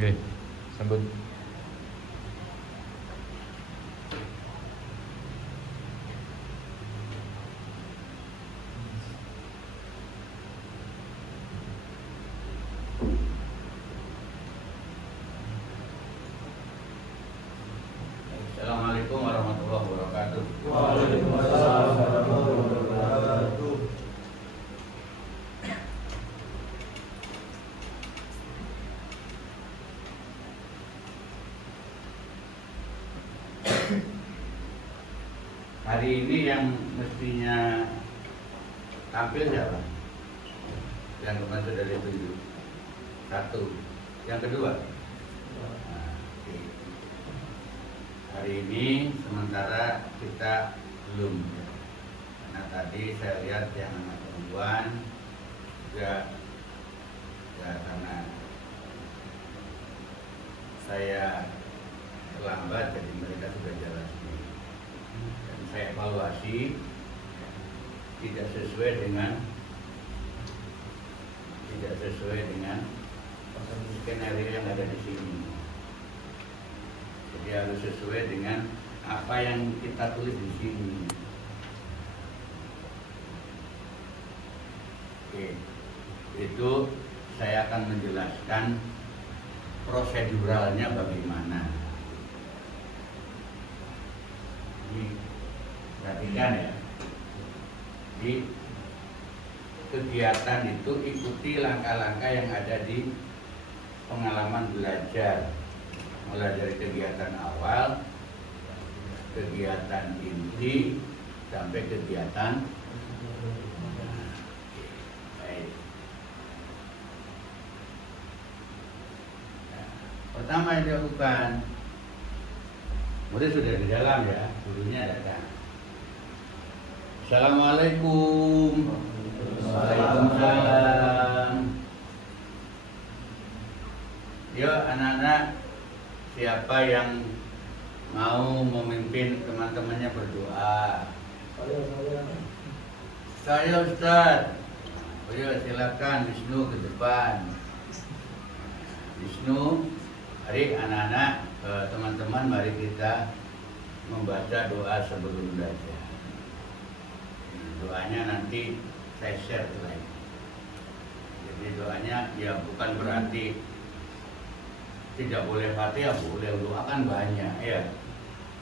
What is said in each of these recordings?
Oke, sambut. Assalamualaikum warahmatullahi wabarakatuh. Waalaikumsalam warahmatullahi wabarakatuh. Hari ini yang mestinya tampil siapa? Yang kemarin sudah ditunjuk. Satu. Yang kedua. Nah, oke. Hari ini sementara kita belum. Karena tadi saya lihat yang anak perempuan juga ya, karena saya terlambat jadi mereka sudah jalan sendiri. Dan saya evaluasi tidak sesuai dengan skenario yang ada di sini. Jadi harus sesuai dengan apa yang kita tulis di sini. Oke, itu saya akan menjelaskan proseduralnya bagaimana. Jadi, perhatikan ya. Di kegiatan itu ikuti langkah-langkah yang ada di pengalaman belajar, mulai dari kegiatan awal, kegiatan inti, sampai kegiatan baik. Nah, pertama yang dilakukan, murid sudah di dalam ya, gurunya datang. Assalamualaikum. Waalaikumsalam. Yuk anak-anak, siapa yang mau memimpin teman-temannya berdoa? Saya Ustaz. Oh ya, silakan Wisnu ke depan. Wisnu, mari anak-anak, teman-teman, mari kita membaca doa sebelum belajar. Doanya nanti saya share lagi. Jadi doanya ya bukan berarti tidak boleh Fatihah, boleh, doa kan banyak ya.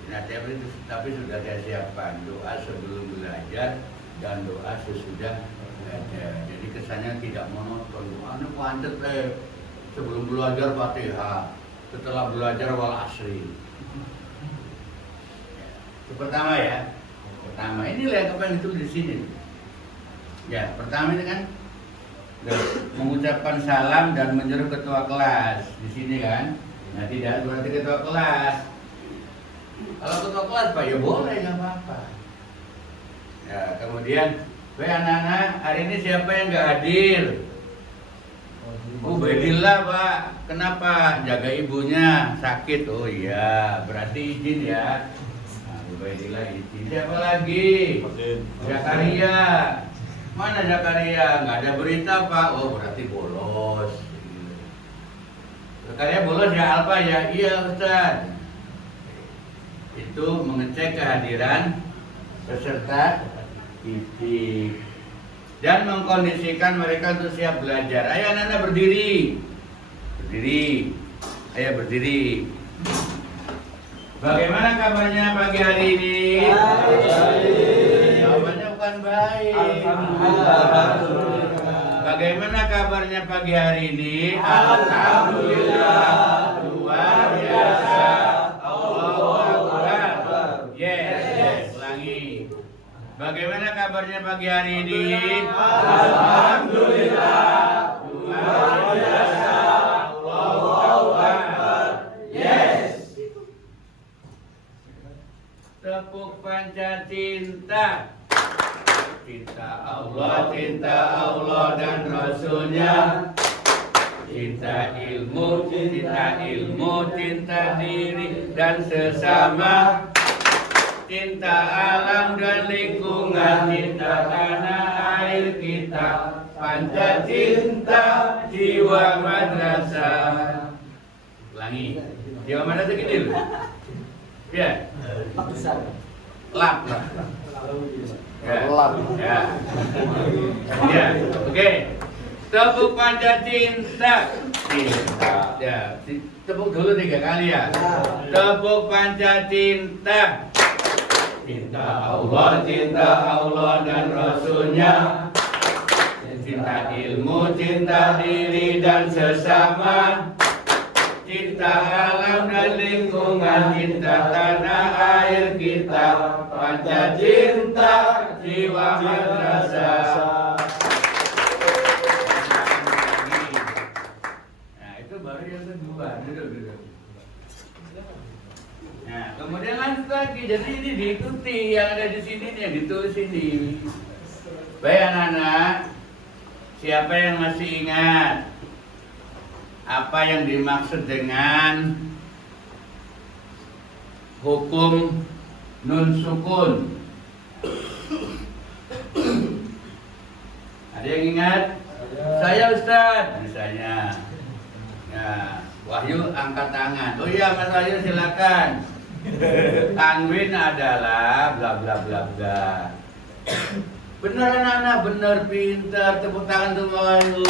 Nah, tapi sudah saya siapkan doa sebelum belajar dan doa sesudah belajar. Jadi kesannya tidak monoton. Doanya pancet sebelum belajar Fatihah, setelah belajar wal asri. Itu pertama ya. Pertama, inilah yang apa yang ditulis di sini. Ya, pertama ini kan mengucapkan salam dan menyuruh ketua kelas di sini kan. Nah, tidak berarti ketua kelas. Kalau ketua kelas Pak, ya boleh, nggak apa-apa. Ya, kemudian, anak-anak, hari ini siapa yang nggak hadir? Ubedillah Pak, kenapa? Jaga ibunya sakit. Oh iya, berarti izin ya. Ubedillah izin. Siapa lagi? Zakaria. Mana Zakaria? Nggak ada berita Pak. Oh berarti bolos. Zakaria bolos ya Alfa ya? Iya Ustaz. Itu mengecek kehadiran peserta didik dan mengkondisikan mereka untuk siap belajar. Ayo anak-anak berdiri. Berdiri. Ayo berdiri. Bagaimana kabarnya pagi hari ini? Baik. Jawabannya bukan baik. Alhamdulillah. Bagaimana kabarnya pagi hari ini? Alhamdulillah. Luar biasa. Allahu Akbar. Yes. Ulangi. Bagaimana kabarnya pagi hari ini? Alhamdulillah. Luar biasa. Allahu Akbar. Yes. Tepuk panca cinta. Cinta Allah dan Rasulnya. Cinta ilmu, cinta diri dan sesama. Cinta alam dan lingkungan, cinta tanah air kita. Panca cinta jiwa madrasah. Wangi. Jawa mana tuh gini loh. Ya. Lap lah. Ya. Ya. Ya. Oke. Tepuk panjat cinta. Cinta. Ya. Tepuk dulu 3 kali ya. Tepuk panjat cinta. Cinta Allah dan Rasulnya. Cinta ilmu, cinta diri dan sesama. Cinta alam dan lingkungan, cinta tanah air kita, panjat cinta jiwa madrasah. Nah itu baru yang kedua, duduk. Nah kemudian lanjut lagi, jadi ini diikuti yang ada di sini, yang ditulis ini. Baik anak-anak, siapa yang masih ingat apa yang dimaksud dengan hukum nun sukun? Ada yang ingat? Saya Ustadz misalnya. Ya, Wahyu angkat tangan. Oh iya Mas Wahyu silakan. Tanwin adalah bla bla bla bla. Benar anak-anak, benar, pintar, tepuk tangan untuk Wahyu.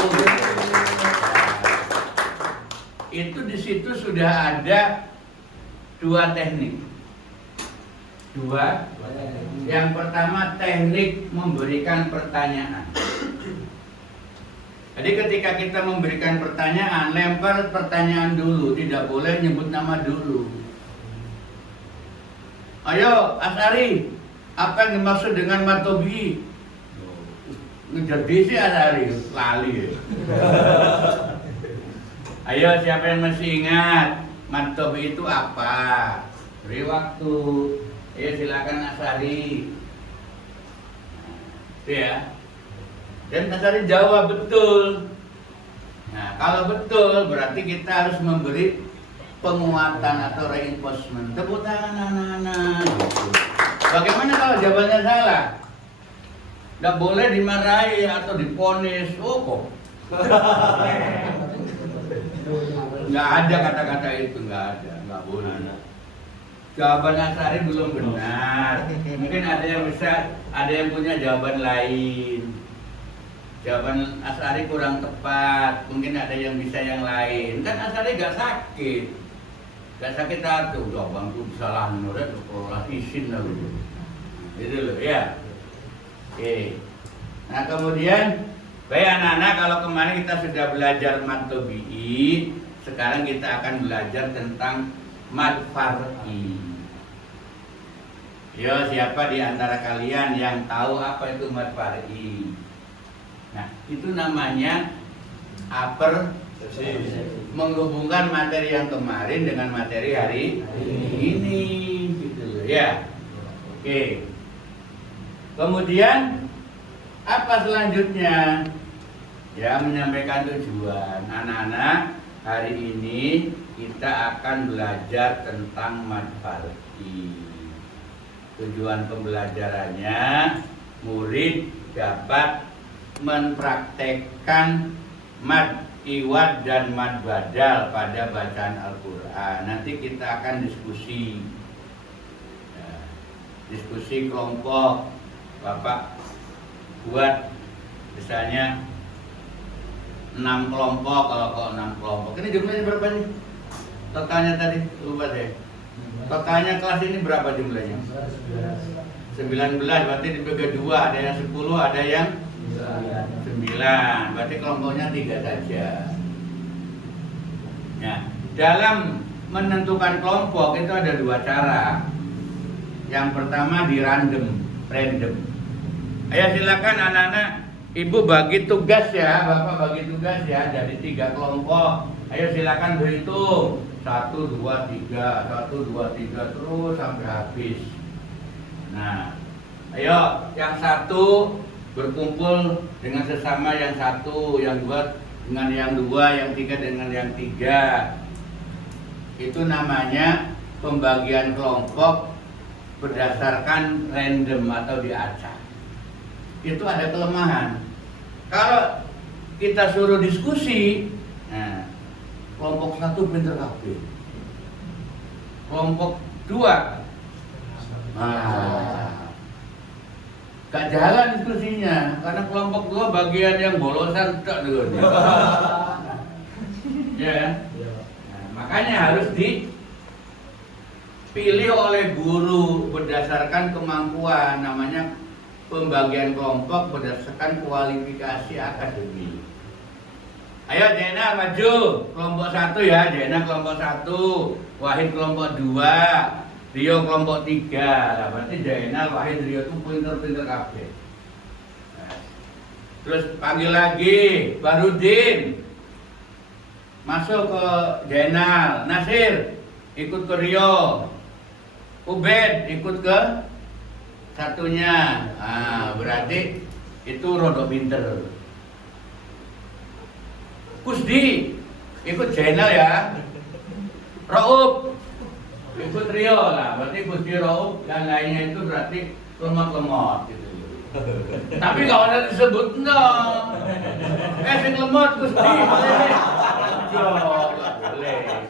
Itu di situ sudah ada 2 teknik. Yang pertama teknik memberikan pertanyaan. Jadi ketika kita memberikan pertanyaan, lempar pertanyaan dulu, tidak boleh nyebut nama dulu. Ayo, Asari, apa yang dimaksud dengan matobi? Ngejar sih Asari, lali. Ayo siapa yang masih ingat matobi itu apa? Beri waktu. Ayo silakan Asari. Itu ya. Dan Asari jawab betul. Nah kalau betul berarti kita harus memberi penguatan atau reinforcement. Tepuk tangan anak-anak. Bagaimana kalau jawabannya salah? Nggak boleh dimarahi atau diponis. Oh kok. Nggak ada kata-kata itu, nggak boleh. Jawaban Asari belum benar. Mungkin ada yang punya jawaban lain. Jawaban Asari kurang tepat. Mungkin ada yang bisa yang lain. Kan Asari nggak sakit hati. Jawabanku salah menurut sekolah izin lah gitu. Gitu loh ya. Oke. Nah kemudian baik anak-anak, kalau kemarin kita sudah belajar mad tabi'i, sekarang kita akan belajar tentang mad far'i. Yo, siapa di antara kalian yang tahu apa itu mad far'i? Nah, itu namanya upper, menghubungkan materi yang kemarin dengan materi hari ini, gitu loh ya. Oke. Kemudian apa selanjutnya? Ya, menyampaikan tujuan. Anak-anak, hari ini kita akan belajar tentang mad far'i. Tujuan pembelajarannya, murid dapat mempraktekkan mad iwad dan mad badal pada bacaan Al-Quran. Nanti kita akan diskusi, diskusi kelompok. Bapak buat misalnya 6 kelompok, kalau 6 kelompok. Ini jumlahnya berapa nih? Totalnya tadi lupa deh. Totalnya kelas ini berapa jumlahnya? 19, berarti dibagi 2, ada yang 10, ada yang 9. Berarti kelompoknya 3 saja. Nah, dalam menentukan kelompok itu ada 2 cara. Yang pertama di random. Ayo silakan anak-anak, ibu bagi tugas ya, bapak bagi tugas ya, jadi 3 kelompok. Ayo silakan berhitung 1, 2, 3, 1, 2, 3 terus sampai habis. Nah, ayo yang 1 berkumpul dengan sesama yang 1, yang 2 dengan yang 2, yang 3 dengan yang 3. Itu namanya pembagian kelompok berdasarkan random atau diacak. Itu ada kelemahan. Kalau kita suruh diskusi, nah, kelompok 1 pinter kabeh. Kelompok 2 gak jalan diskusinya karena kelompok 2 bagian yang bolosan tak dulu. Ya. Nah, makanya harus dipilih oleh guru berdasarkan kemampuan, namanya pembagian kelompok berdasarkan kualifikasi akademik. Ayo Jena maju, kelompok 1 ya, Jena kelompok 1, Wahid kelompok 2, Rio kelompok 3. Nah, berarti Jena, Wahid, Rio itu pinter-pinter kabeh. Nah, terus panggil lagi Barudin, masuk ke Jena, Nasir ikut ke Rio, Ubed ikut ke satunya. Nah, berarti itu rodok pinter. Kusdi ikut channel ya, Raub ikut Rio lah, berarti Kusdi, Raub dan lainnya itu berarti lemot-lemot gitu. Tapi gak ada disebut dong. Sing lemot Kusdi boleh. Boleh.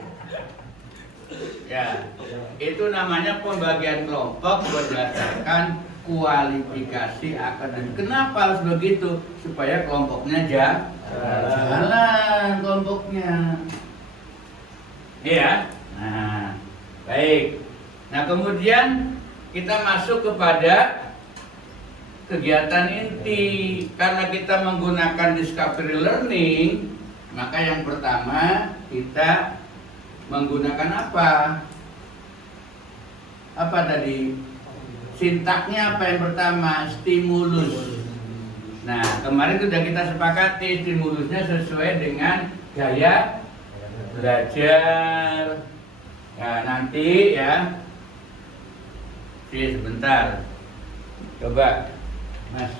Ya, itu namanya pembagian kelompok berdasarkan kualifikasi akademik. Kenapa harus begitu? Supaya kelompoknya jalan kelompoknya. Iya. Nah, baik. Nah, kemudian kita masuk kepada kegiatan inti. Karena kita menggunakan discovery learning, maka yang pertama kita menggunakan apa? Apa tadi? Sintaknya apa yang pertama? Stimulus. Nah, kemarin sudah kita sepakati stimulusnya sesuai dengan gaya belajar. Nah, nanti ya. Sebentar. Coba, Mas,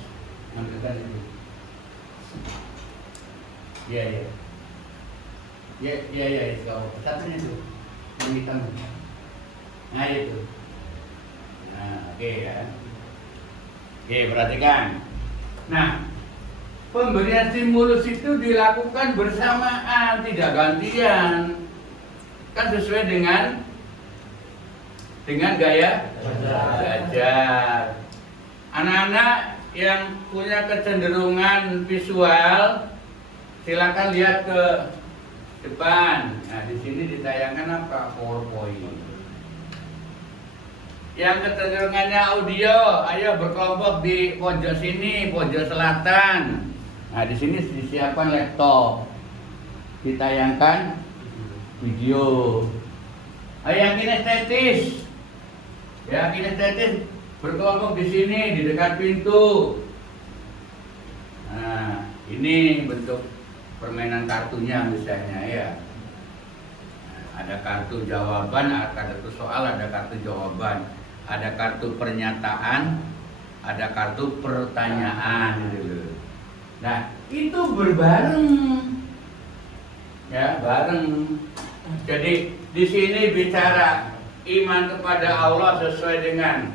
ambilkan itu. Iya. Ya, kau satunya tuh. Yang hitam. Nah, itu. Nah, oke ya. Oke, perhatikan. Nah, pemberian stimulus itu dilakukan bersamaan, tidak gantian. Kan sesuai dengan gaya belajar. Anak-anak yang punya kecenderungan visual, silakan lihat ke depan. Nah, di sini ditayangkan apa? PowerPoint. Yang kecenderungannya audio, ayo berkelompok di pojok sini, pojok selatan. Nah, di sini disiapkan laptop, ditayangkan video. Ayo yang kinestetis, ya kinestetis berkelompok di sini, di dekat pintu. Nah, ini bentuk permainan kartunya misalnya ya. Nah, ada kartu jawaban, ada kartu soal, ada kartu jawaban. Ada kartu pernyataan, ada kartu pertanyaan gitu. Nah, itu berbareng. Ya, bareng. Jadi di sini bicara iman kepada Allah sesuai dengan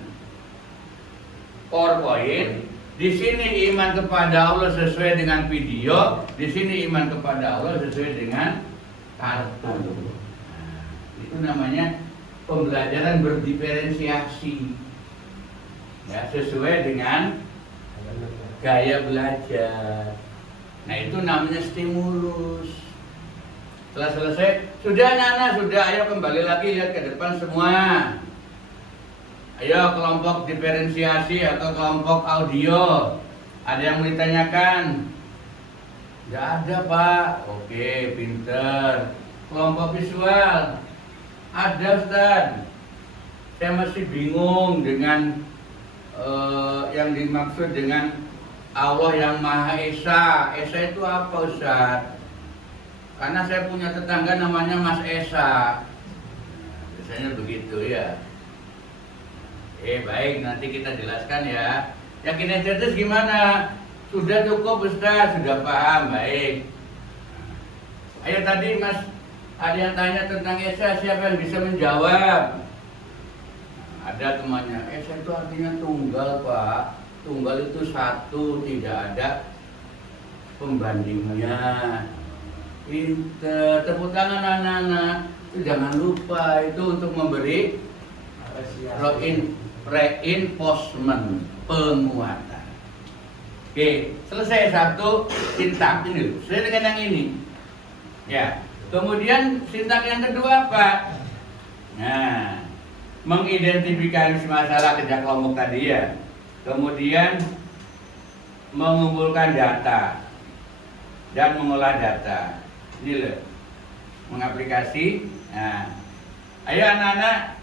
PowerPoint. Di sini iman kepada Allah sesuai dengan video. Di sini iman kepada Allah sesuai dengan kartu. Nah, itu namanya pembelajaran berdiferensiasi, ya, sesuai dengan gaya belajar. Nah, itu namanya stimulus. Setelah selesai, sudah anak-anak, sudah, ayo kembali lagi lihat ke depan semua. Ayo kelompok diferensiasi atau kelompok audio. Ada yang mau ditanyakan? Tidak ada, Pak. Oke, pinter. Kelompok visual. Ada, Ustaz. Saya masih bingung dengan yang dimaksud dengan Allah yang Maha Esa. Esa itu apa, Ustaz? Karena saya punya tetangga namanya Mas Esa. Biasanya begitu ya. Baik, nanti kita jelaskan ya. Yang kinestetis gimana? Sudah cukup, Ustaz, sudah paham, baik. Ayo tadi Mas, ada yang tanya tentang Esa, siapa yang bisa menjawab? Ada temannya, Esa itu artinya tunggal, Pak. Tunggal itu satu, tidak ada pembandingnya. Pinter, tepuk tangan anak-anak. Itu jangan lupa itu untuk memberi reinforcement, penguatan. Oke, selesai satu sintak ini, sesuai dengan yang ini. Ya, kemudian sintak yang kedua apa? Nah, mengidentifikasi masalah kerja kelompok tadi ya. Kemudian mengumpulkan data dan mengolah data. Ini loh, mengaplikasi. Nah, ayo anak-anak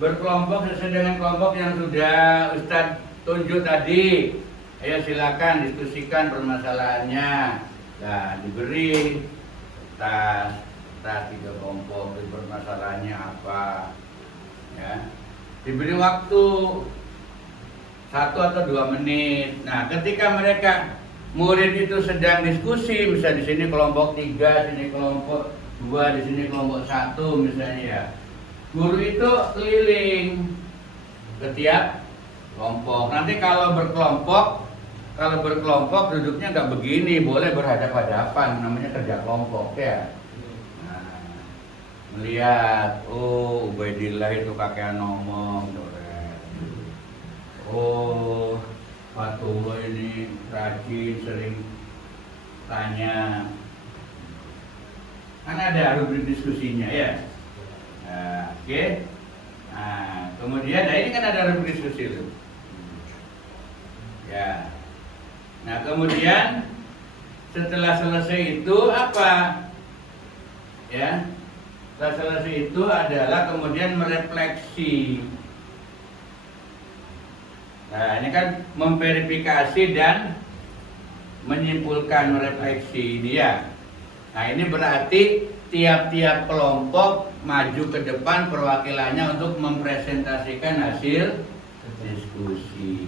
berkelompok sesuai dengan kelompok yang sudah Ustadz tunjuk tadi. Ayo silakan diskusikan permasalahannya. Nah, diberi tas 3 kelompok, permasalahannya apa? Ya, diberi waktu 1 atau 2 menit. Nah, ketika mereka murid itu sedang diskusi, misalnya di sini kelompok 3, sini kelompok 2, di sini kelompok 1 misalnya ya. Guru itu keliling ke tiap kelompok. Nanti kalau berkelompok duduknya nggak begini, boleh berhadapan-hadapan, namanya kerja kelompok ya. Nah, melihat, oh Ubaidillah itu kakek ngomong, oh Fatullah ini rajin, sering tanya. Kan ada rubrik diskusinya ya. Nah, oke. Nah, kemudian ini kan ada rubrik diskusi itu. Ya. Nah, kemudian setelah selesai itu apa? Ya. Setelah selesai itu adalah kemudian merefleksi. Nah, ini kan memverifikasi dan menyimpulkan, merefleksi dia. Nah, ini berarti tiap-tiap kelompok maju ke depan perwakilannya untuk mempresentasikan hasil diskusi.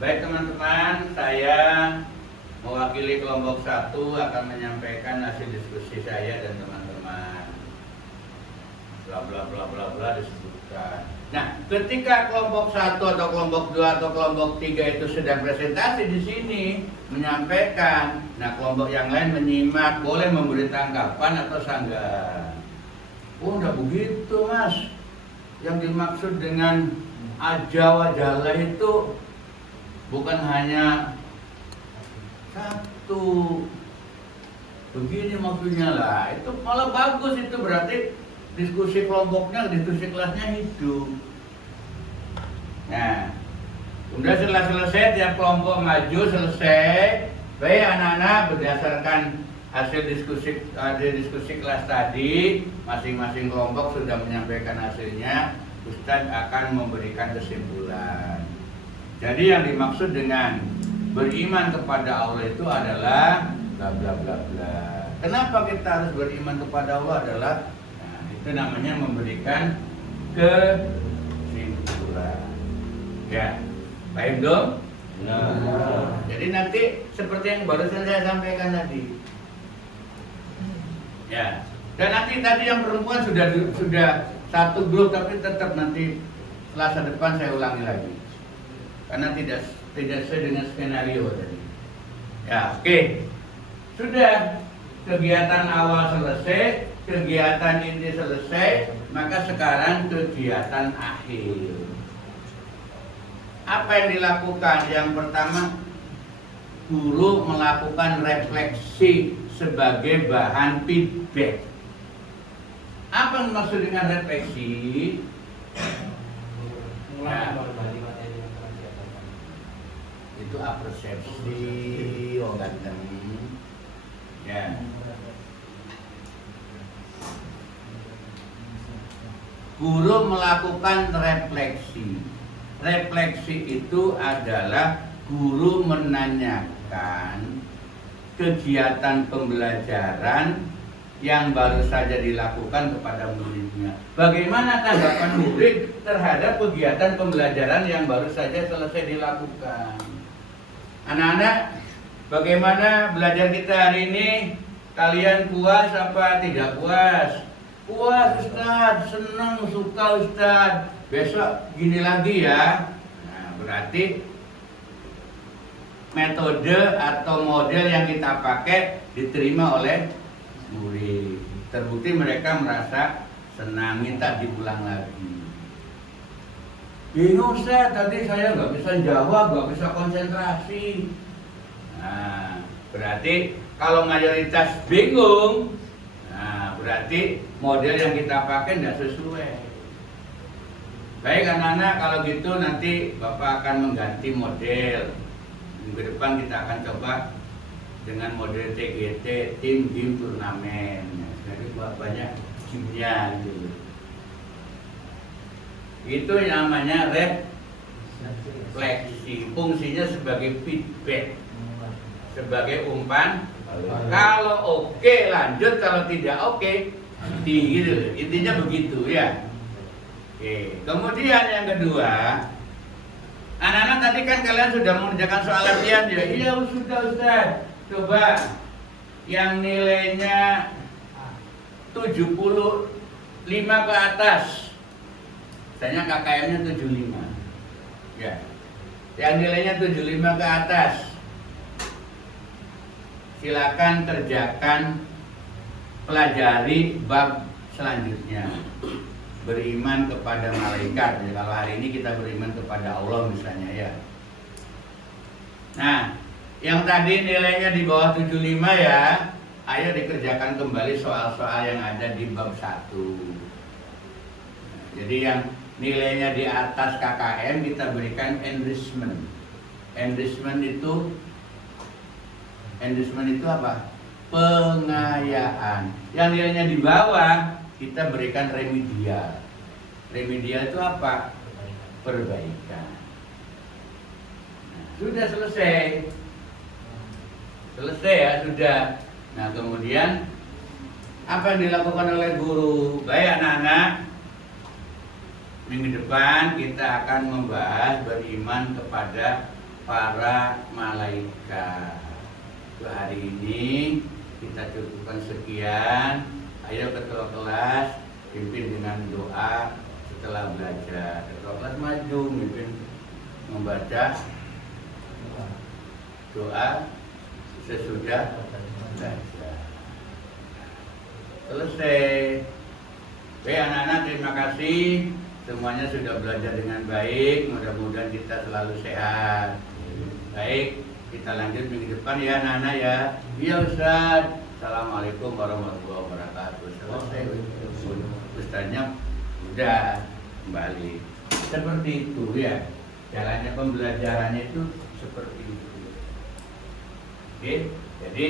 Baik teman-teman, saya mewakili kelompok 1 akan menyampaikan hasil diskusi saya dan teman-teman. Bla bla bla bla bla disebutkan. Nah, ketika kelompok 1 atau kelompok 2 atau kelompok 3 itu sedang presentasi di sini, menyampaikan, nah kelompok yang lain menyimak, boleh memberi tanggapan atau sanggah. Oh, enggak begitu mas. Yang dimaksud dengan ajawajalah itu bukan hanya 1. Begini maksudnya lah. Itu malah bagus, itu berarti diskusi kelompoknya, diskusi kelasnya hidup. Nah, kemudian setelah selesai tiap kelompok maju selesai. Baik anak-anak, berdasarkan hasil diskusi kelas tadi, masing-masing kelompok sudah menyampaikan hasilnya. Ustadz akan memberikan kesimpulan. Jadi yang dimaksud dengan beriman kepada Allah itu adalah bla bla bla bla. Kenapa kita harus beriman kepada Allah adalah itu namanya memberikan kesimpulan. Ya, baik dong. Nah, jadi nanti seperti yang barusan saya sampaikan tadi. Ya, dan nanti tadi yang perempuan sudah satu grup, tapi tetap nanti Selasa depan saya ulangi lagi. Karena tidak sesuai dengan skenario tadi. Ya, oke. Sudah kegiatan awal selesai. Kegiatan ini selesai, maka sekarang kegiatan akhir. Apa yang dilakukan? Yang pertama, guru melakukan refleksi sebagai bahan feedback. Apa yang dimaksud dengan refleksi? Itu apersepsi, ganteng. Ya. Guru melakukan refleksi. Refleksi itu adalah guru menanyakan kegiatan pembelajaran yang baru saja dilakukan kepada muridnya. Bagaimana tanggapan murid terhadap kegiatan pembelajaran yang baru saja selesai dilakukan? Anak-anak, bagaimana belajar kita hari ini? Kalian puas apa tidak puas? Puas Ustaz, senang, suka Ustaz. Besok gini lagi ya. Nah, berarti metode atau model yang kita pakai diterima oleh murid. Terbukti mereka merasa senang, minta diulang lagi. Bingung Ustaz, tadi saya nggak bisa jawab, nggak bisa konsentrasi. Nah, berarti kalau mayoritas bingung, nah berarti model yang kita pakai tidak sesuai. Baik anak-anak, kalau gitu nanti Bapak akan mengganti model. Minggu depan kita akan coba dengan model TGT, tim game turnamen. Jadi banyak gamenya gitu. Itu namanya refleksi. Fungsinya sebagai feedback, sebagai umpan. Kalau oke lanjut, kalau tidak oke gitu. Intinya begitu ya. Oke. Kemudian yang kedua, anak-anak tadi kan kalian sudah mengerjakan soal latihan ya? Iya sudah Ustaz. Coba yang nilainya 75 ke atas, misalnya KKM-nya 75 ya, yang nilainya 75 ke atas, silakan kerjakan, pelajari bab selanjutnya. Beriman kepada malaikat ya, kalau hari ini kita beriman kepada Allah misalnya ya. Nah, yang tadi nilainya di bawah 75 ya, ayo dikerjakan kembali soal-soal yang ada di bab 1. Jadi yang nilainya di atas KKM kita berikan enrichment. Enrichment itu apa? Pengayaan. Yang nilainya di bawah kita berikan remedial. Remedial itu apa? Perbaikan. Nah, sudah selesai. Selesai ya, sudah. Nah, kemudian apa yang dilakukan oleh guru? Baik anak-anak, minggu depan kita akan membahas beriman kepada para malaikat. Untuk hari ini kita cukupkan sekian. Ayo ketua kelas pimpin dengan doa setelah belajar. Ketua kelas maju pimpin membaca doa sesudah belajar. Selesai. Baik anak-anak, terima kasih. Semuanya sudah belajar dengan baik. Mudah-mudahan kita selalu sehat. Baik, kita lanjut minggu depan ya anak-anak ya. Iya Ustaz. Assalamualaikum warahmatullahi wabarakatuh. Selesai. Ustaznya udah kembali. Seperti itu ya. Jalannya pembelajarannya itu seperti itu. Oke, jadi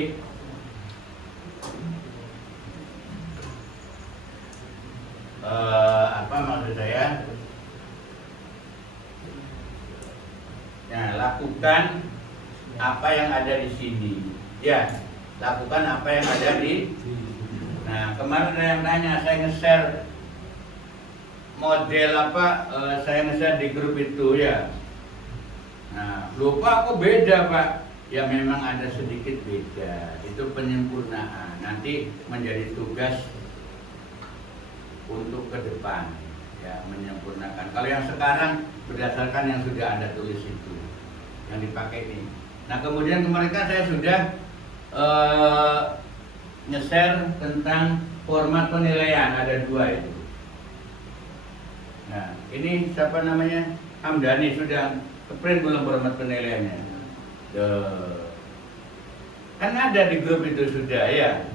apa maksud saya? Nah, lakukan apa yang ada di sini. Ya, lakukan apa yang ada di. Nah, kemarin ada yang nanya, saya nge-share model apa? Saya nge-share di grup itu ya. Nah, lupa aku beda Pak. Ya memang ada sedikit beda. Itu penyempurnaan. Nanti menjadi tugas untuk ke depan ya, menyempurnakan. Kalau yang sekarang berdasarkan yang sudah Anda tulis itu yang dipakai ini. Nah, kemudian kemarin kan saya sudah nge-share tentang format penilaian, ada 2 itu. Nah, ini siapa namanya? Hamdani sudah ke-print belum format penilaiannya? Kan ada di grup itu sudah ya.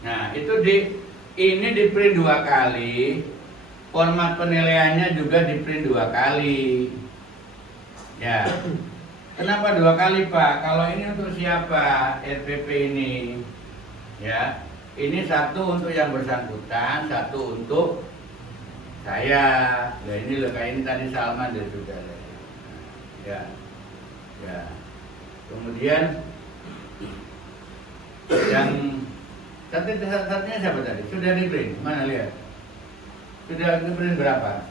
Nah, itu ini di print 2 kali, format penilaiannya juga di print 2 kali. Ya, kenapa 2 kali Pak? Kalau ini untuk siapa? RPP ini, ya, ini satu untuk yang bersangkutan, satu untuk saya. Ya ini loh, kayak ini tadi Salman dia sudah. Ya, ya. Kemudian yang satunya siapa tadi? Sudah di print? Mana lihat? Sudah di print berapa?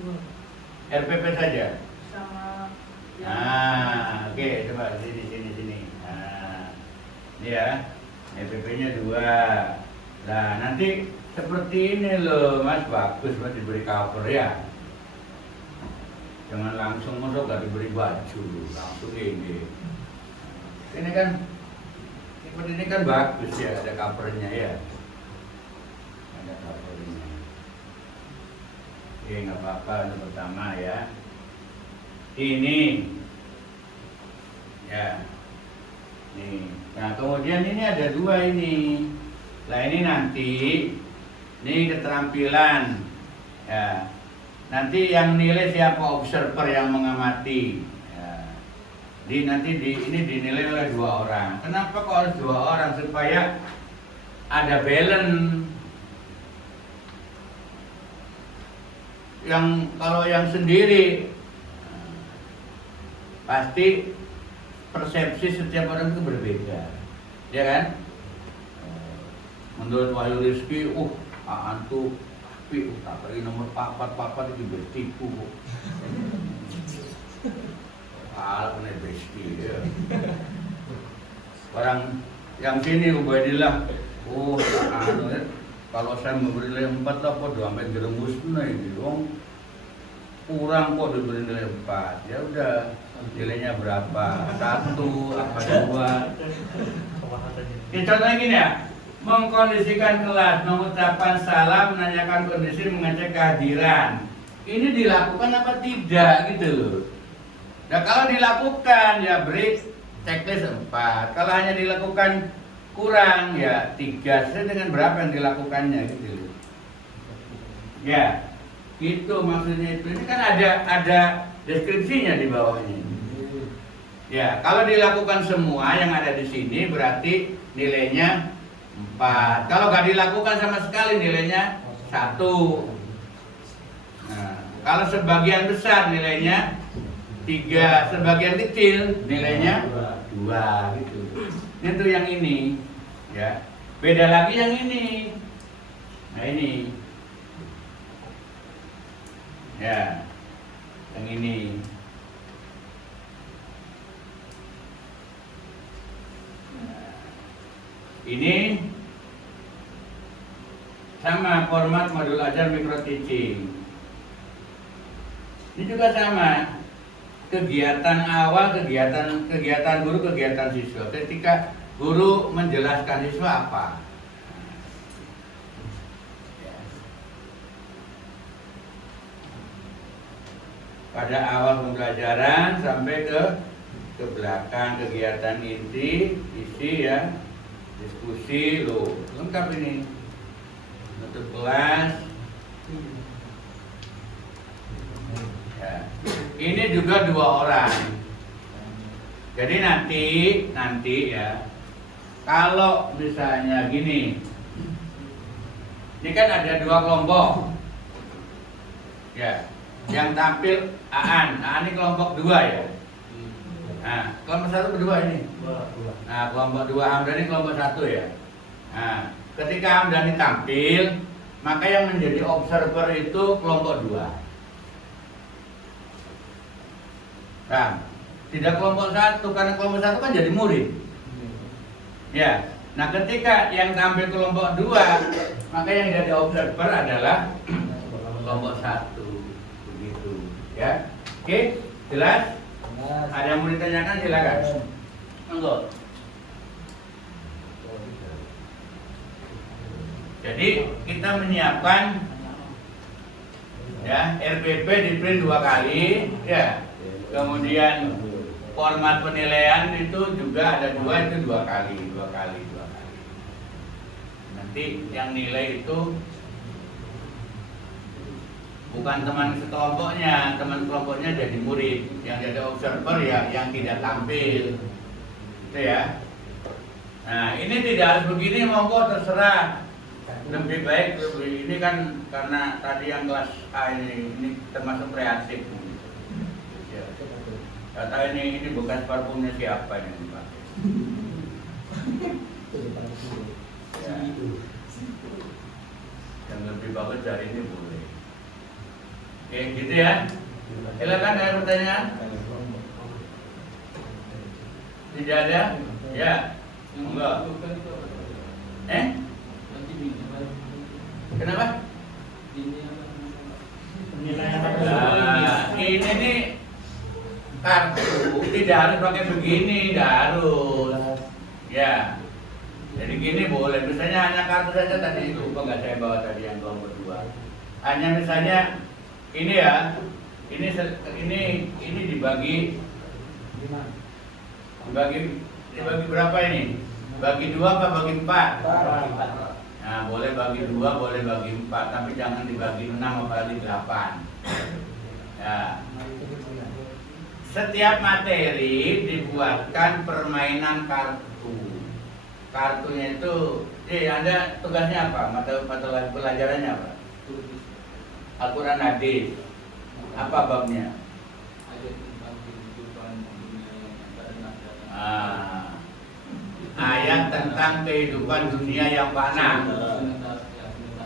2. RPP saja? Sama. Nah, oke, coba sini. Nah, ini ya, RPP-nya 2. Nah, nanti seperti ini loh, Mas, bagus, Mas, diberi cover ya. Jangan langsung masuk gak diberi baju, langsung ini. Ini kan bagus ya, ada covernya ya. Ada covernya. Oke, nggak apa-apa, yang pertama ya. Ini, ya. Nih. Nah kemudian ini ada dua ini. Nah ini nanti, ini keterampilan. Ya. Nanti yang nilai siapa observer yang mengamati. Ya. Ini dinilai oleh 2 orang. Kenapa kok harus 2 orang? Supaya ada balance. Kalau yang sendiri pasti persepsi setiap orang itu berbeda, ya kan? Menurut Wahyu Rizky, antu tak beri nomor papat itu bertipu. Kena Rizky ya. Orang yang sini Ubaidillah, kalau saya memberi nilai 4 apa 2 sampai geremus ini, kurang kok diberi nilai 4. Ya udah, nilainya berapa? 1 apa 2? Ya, contohnya gini ya, mengkondisikan kelas, mengucapkan salam, menanyakan kondisi, mengecek kehadiran. Ini dilakukan apa tidak gitu loh. Nah kalau dilakukan ya beri checklist 4. Kalau hanya dilakukan kurang ya 3. Sesuai dengan berapa yang dilakukannya gitu loh. Ya, itu maksudnya itu. Ini kan ada deskripsinya di bawahnya. Ya, kalau dilakukan semua yang ada di sini berarti nilainya 4. Kalau nggak dilakukan sama sekali nilainya 1. Nah, kalau sebagian besar nilainya 3, sebagian kecil nilainya 2 gitu. Itu yang ini, ya. Beda lagi yang ini. Nah ini, ya, yang ini. Ini sama format modul ajar micro teaching. Ini juga sama. Kegiatan awal, kegiatan guru, kegiatan siswa. Ketika guru menjelaskan siswa apa? Pada awal pembelajaran sampai ke belakang kegiatan inti, isi ya. Diskusi lo lengkap ini untuk kelas ya. Ini juga 2 orang. Jadi nanti ya kalau misalnya gini, ini kan ada 2 kelompok ya, yang tampil Aan ini kelompok 2 ya. Nah, kelompok 1 kedua ini. Nah, kelompok 2 Hamdani kelompok 1 ya. Nah, ketika Hamdani tampil, maka yang menjadi observer itu kelompok 2. Nah, tidak kelompok 1 karena kelompok 1 kan jadi murid. Ya. Nah, ketika yang tampil kelompok 2, maka yang jadi observer adalah kelompok 1. Begitu, ya. Oke, jelas? Ada yang mau ditanyakan silakan. Monggo. Jadi kita menyiapkan ya RPP di print 2 kali ya. Kemudian format penilaian itu juga ada 2, itu 2 kali. Nanti yang nilai itu bukan teman sekelompoknya, teman kelompoknya jadi murid, yang jadi observer ya yang tidak tampil, itu ya. Nah ini tidak harus begini, monggo terserah. Lebih baik ini kan karena tadi yang kelas A ini termasuk kreatif. Ya. Kata ini bukan parfumnya siapa yang dipakai. Ya. Yang lebih bagus dari ini boleh. Oke, gitu ya. Silakan ada pertanyaan? Tidak ada? Ya. Enggak. Kenapa? Ini nih tidak harus pakai begini, tidak harus. Ya. Jadi gini boleh, misalnya hanya kartu saja tadi itu, kok nggak saya bawa tadi yang kelompok berdua. Hanya misalnya ini ya, ini dibagi berapa ini? Bagi 2 apa bagi 4? Nah, boleh bagi 2, boleh bagi 4, tapi jangan dibagi 6 apalagi 8. Ya. Setiap materi dibuatkan permainan kartu. Kartunya itu, Anda tugasnya apa? Mata pelajarannya apa? Al-Quran hadis. Apa babnya? Ayat tentang kehidupan dunia yang fana.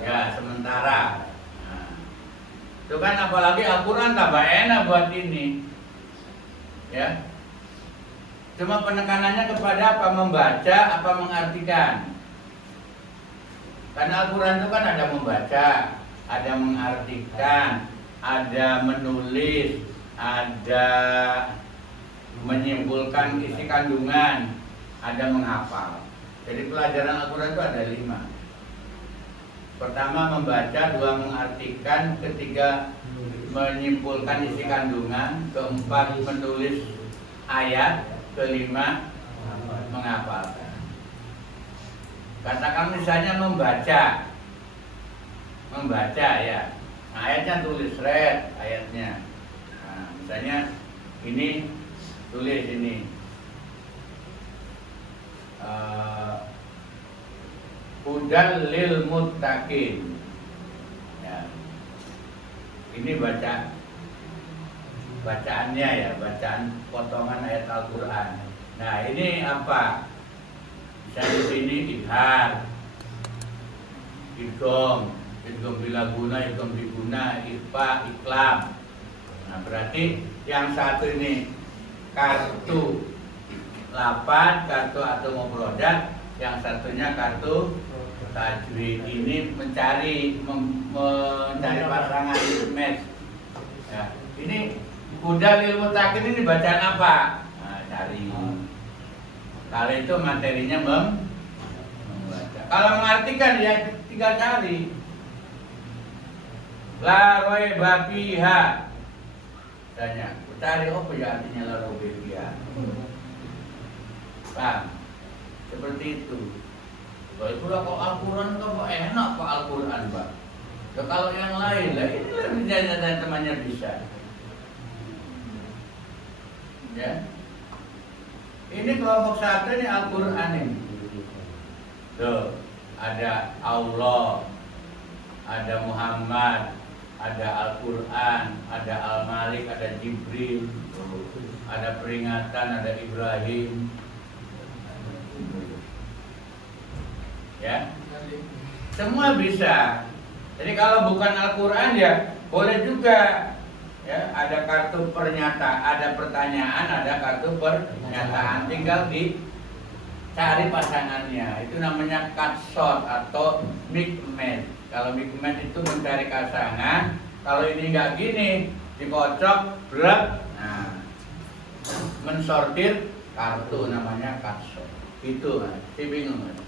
Ya, sementara. Itu kan apalagi Al-Quran tambah enak buat ini. Ya. Cuma penekanannya kepada apa? Membaca, apa mengartikan. Karena Al-Quran itu kan ada membaca, ada mengartikan, ada menulis, ada menyimpulkan isi kandungan, ada menghafal. Jadi pelajaran Al-Quran itu ada 5. Pertama membaca, 2 mengartikan, ketiga menyimpulkan isi kandungan, keempat menulis ayat, kelima menghafalkan. Katakan misalnya membaca ya, nah, ayatnya tulis red ayatnya. Nah, misalnya ini tulis ini hudal lil muttaqin. Ya. Ini bacaannya ya, bacaan potongan ayat Al-Quran. Nah, ini apa? Bisa di sini idhar, idgham bila guna, idgham biguna, ikhfa, iklam. Nah, berarti yang satu ini kartu lapan, kartu atau mufradat, yang satunya kartu tajwid. Ini mencari pasangan match. Ya. Ini hudal lil muttaqin ini bacaan apa? Nah, cari. Kalau itu materinya membaca. Kalau mengartikan ya tinggal cari. La raiba fiha. Tanya, cari apa ya artinya la raiba fiha? Paham? Seperti itu. Kalau itu kok Al-Quran kok enak kok Al-Quran, Pak. Ya, kalau yang lain lah ini lebih dan temannya bisa. Ya. Ini kelompok 1 ini Al-Quran ini. Tuh, ada Allah, ada Muhammad, ada Al-Quran, ada Al-Malik, ada Jibril, ada peringatan, ada Ibrahim. Ya. Semua bisa. Jadi kalau bukan Al-Quran ya boleh juga. Ya, ada kartu pernyataan, ada pertanyaan, ada kartu pernyataan. Tinggal dicari pasangannya. Itu namanya cut short atau mix match. Kalau mix match itu mencari pasangan. Kalau ini nggak gini, dikocok, blek. Nah, mensortir kartu namanya cut short. Itu kan, si bingung kan?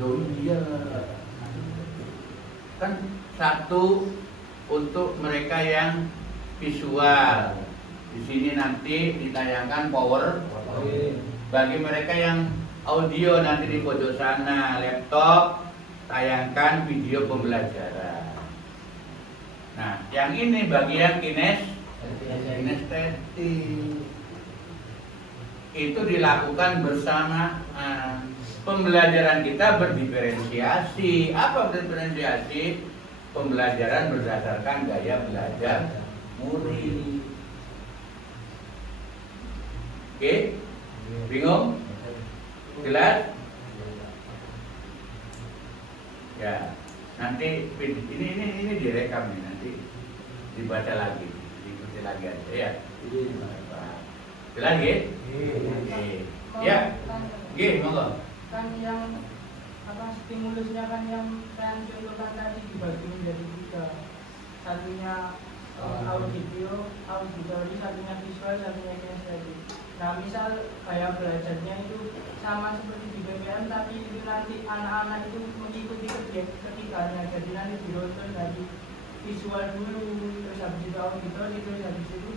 Oh iya. Kan satu untuk mereka yang visual. Di sini nanti ditayangkan power. Bagi mereka yang audio nanti di pojok sana laptop tayangkan video pembelajaran. Nah, yang ini bagian kinestetik. Itu dilakukan bersamaan. Pembelajaran kita berdiferensiasi. Apa berdiferensiasi? Pembelajaran berdasarkan gaya belajar murid. Oke? Bingung? Jelas? Ya. Nanti ini direkam nih, nanti dibaca lagi, diikuti lagi aja ya. Jelas ya? Ya. Oke, monggo. Kan yang stimulusnya kan yang saya contohkan tadi dibagi menjadi 3. Satunya audio, auditori, satunya visual, satunya kinestetik. Nah, misal gaya belajarnya itu sama seperti di BPM, tapi nanti anak-anak itu mengikuti ketiganya. Jadi nanti ditonton dari visual dulu, terus habis itu auditori, terus habis itu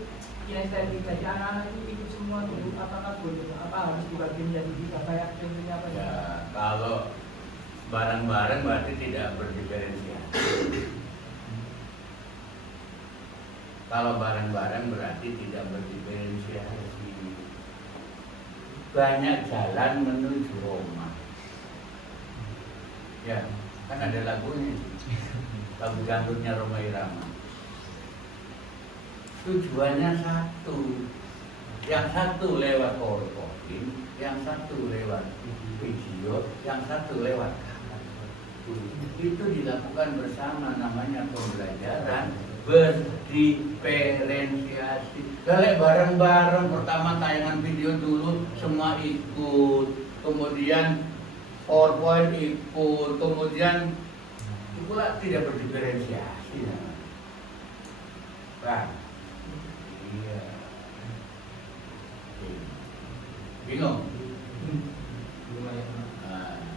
kinestetik. Jadi anak-anak itu ikut semua dulu. Apakah boleh? Apa harus dibagi menjadi tiga? Kayak contohnya apa? Ya, kalau bareng-bareng berarti tidak berdiferensiasi. Kalau bareng-bareng berarti tidak berdiferensiasi. Banyak jalan menuju Roma. Ya, kan ada lagunya. Lagu dangdutnya Roma Irama. Tujuannya satu. Yang satu lewat recording, yang satu lewat video, yang satu lewat kamera. Itu dilakukan bersama, namanya pembelajaran berdiferensiasi. Kalau bareng-bareng, pertama tayangan video dulu semua ikut, kemudian PowerPoint ikut, kemudian itu tidak berdiferensiasi. Bang, iya, bingung.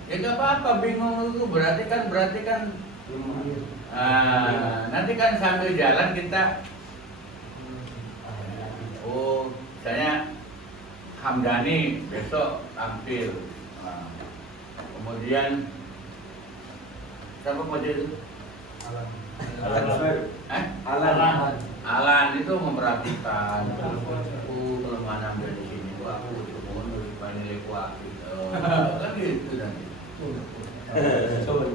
Ya nggak apa-apa, bingung itu berarti kan nanti kan sambil jalan kita misalnya Hamdani besok tampil, kemudian siapa pojok itu? Alan itu memperhatikan kelemahan ambil di sini, aku menurut supaya nilai kuat kan gitu nanti.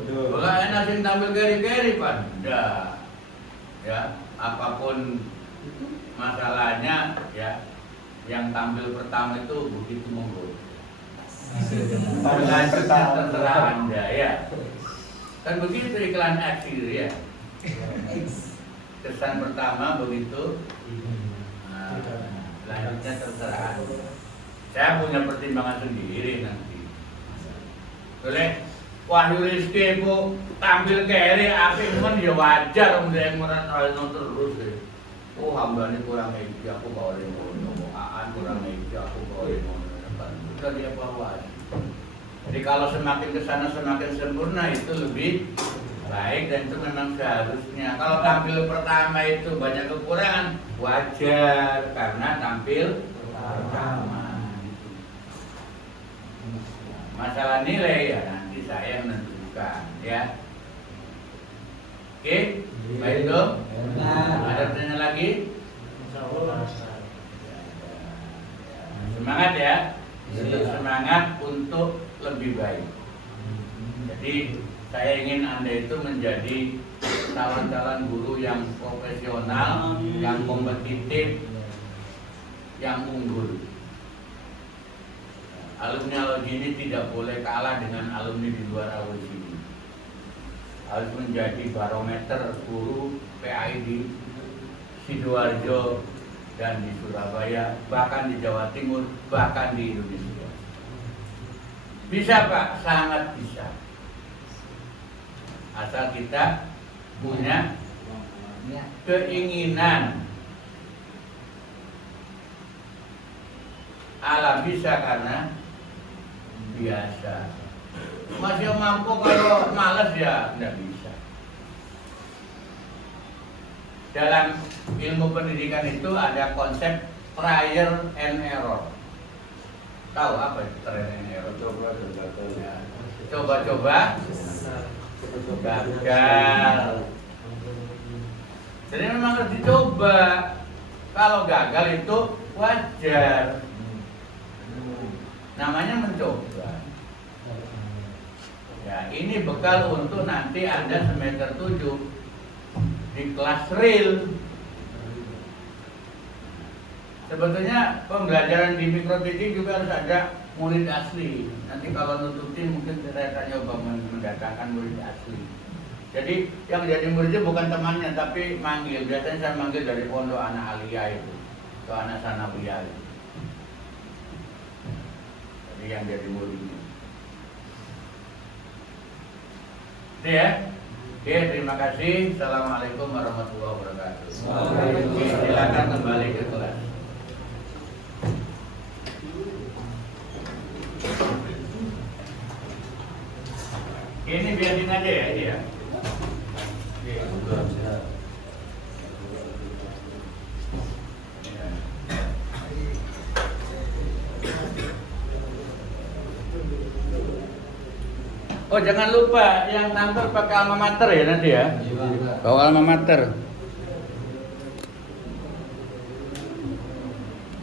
Kalau enak sih tampil keri-keri pada, ya apapun masalahnya ya, yang tampil pertama itu begitu monggo. Terserah Anda ya. Kan begitu iklan aksi ya. Kesan pertama begitu. Selanjutnya terserah Anda. Saya punya pertimbangan sendiri nanti. Boleh? Wahyu Rizky bu tampil kere api cuman ya wajar om dia nonton terus deh. Oh hamba ini kurang eji aku bawa ngono, Aan kurang eji aku bawa ngono. Udah dia bawa. Jadi kalau semakin kesana semakin sempurna itu lebih baik dan itu memang seharusnya. Kalau tampil pertama itu banyak kekurangan wajar karena tampil pertama. Masalah nilai ya nanti saya menentukan ya. Oke, baik dong. Ada pertanyaan lagi? Semangat ya. Semangat untuk lebih baik. Jadi saya ingin Anda itu menjadi calon-calon guru yang profesional, yang kompetitif, yang unggul. Alumni Aloji ini tidak boleh kalah dengan alumni di luar Aloji ini. Harus menjadi barometer guru PAI di Sidoarjo dan di Surabaya, bahkan di Jawa Timur, bahkan di Indonesia. Bisa Pak? Sangat bisa. Asal kita punya keinginan. Alam bisa karena biasa. Masih mampu, kalau malas ya tidak bisa. Dalam ilmu pendidikan itu ada konsep trial and error. Tahu apa itu trial and error? Coba-coba gagal. Jadi memang harus dicoba. Kalau gagal itu wajar. Namanya mencoba. Ya, ini bekal untuk nanti Anda semester 7 di kelas real. Sebetulnya pembelajaran di mikrotidik juga harus ada murid asli. Nanti kalau nututin mungkin saya akan coba mendatangkan murid asli. Jadi yang jadi muridnya bukan temannya tapi manggil. Biasanya saya manggil dari pondok anak alia itu, atau anak sanawiyah itu. Jadi yang jadi muridnya. Itu ya. Oke. Oke, terima kasih. Assalamualaikum warahmatullahi wabarakatuh. Waalaikumsalam. Oke, silakan kembali ke kelas. Ini biarin aja ya ini ya. Oke. Oh jangan lupa yang tampil pakai alma mater ya nanti ya. Bawa alma mater.